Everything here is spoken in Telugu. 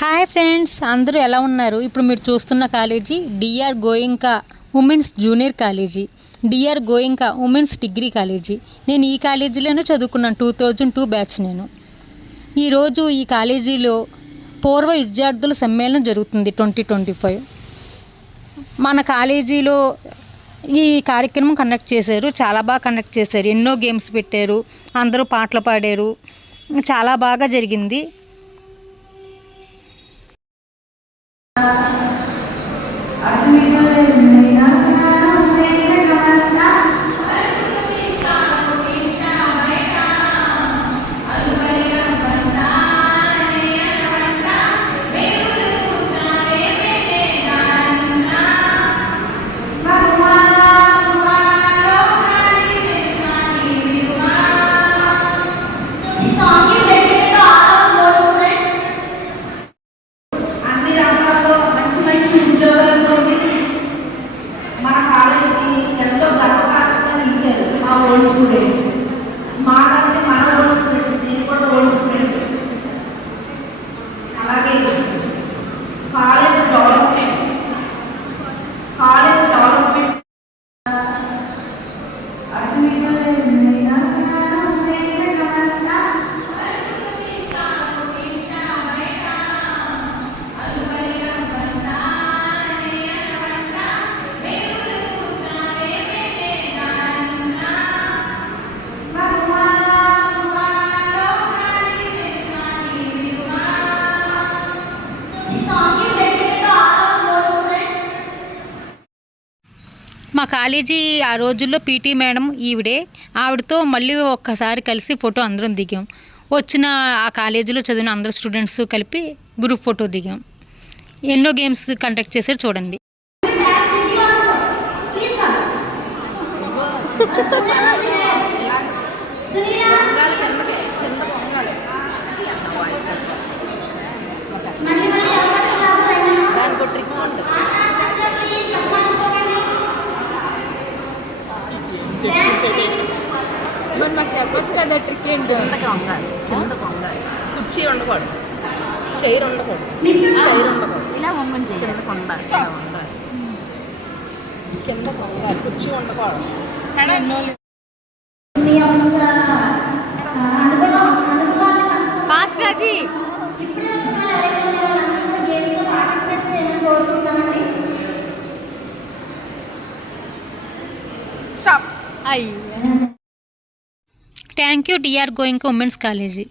హాయ్ ఫ్రెండ్స్, అందరూ ఎలా ఉన్నారు? ఇప్పుడు మీరు చూస్తున్న college DR Goenka women's junior college, DR Goenka women's degree college. నేను ఈ కాలేజీలోనే చదువుకున్నాను. 2002 బ్యాచ్. నేను ఈరోజు ఈ కాలేజీలో పూర్వ విద్యార్థుల సమ్మేళనం జరుగుతుంది 2025. మన కాలేజీలో ఈ కార్యక్రమం కండక్ట్ చేశారు. చాలా బాగా కండక్ట్ చేశారు. ఎన్నో గేమ్స్ పెట్టారు. అందరూ పాటలు పాడారు. చాలా బాగా జరిగింది. మా కాలేజీ ఆ రోజుల్లో పీటీ మేడం ఈవిడే. ఆవిడతో మళ్ళీ ఒక్కసారి కలిసి ఫోటో అందరం దిగాం. వచ్చిన ఆ కాలేజీలో చదివిన అందరు స్టూడెంట్స్ కలిపి గ్రూప్ ఫోటో దిగాం. ఎన్నో గేమ్స్ కండక్ట్ చేశారు చూడండి. మరి నాకు చెప్పొచ్చు కదా ట్రిక్ ఏంటి? కిందకి వంగాలి, కుర్చీ ఉండకూడదు, చైర్ ఉండకూడదు, ఇలా వంగని చేయి. కిందకి వంగాలి, కిందకి వంగాలి, కుర్చీ ఉండకూడదు. పాస్రాజీ stop. Thank you DR Goenka women's college.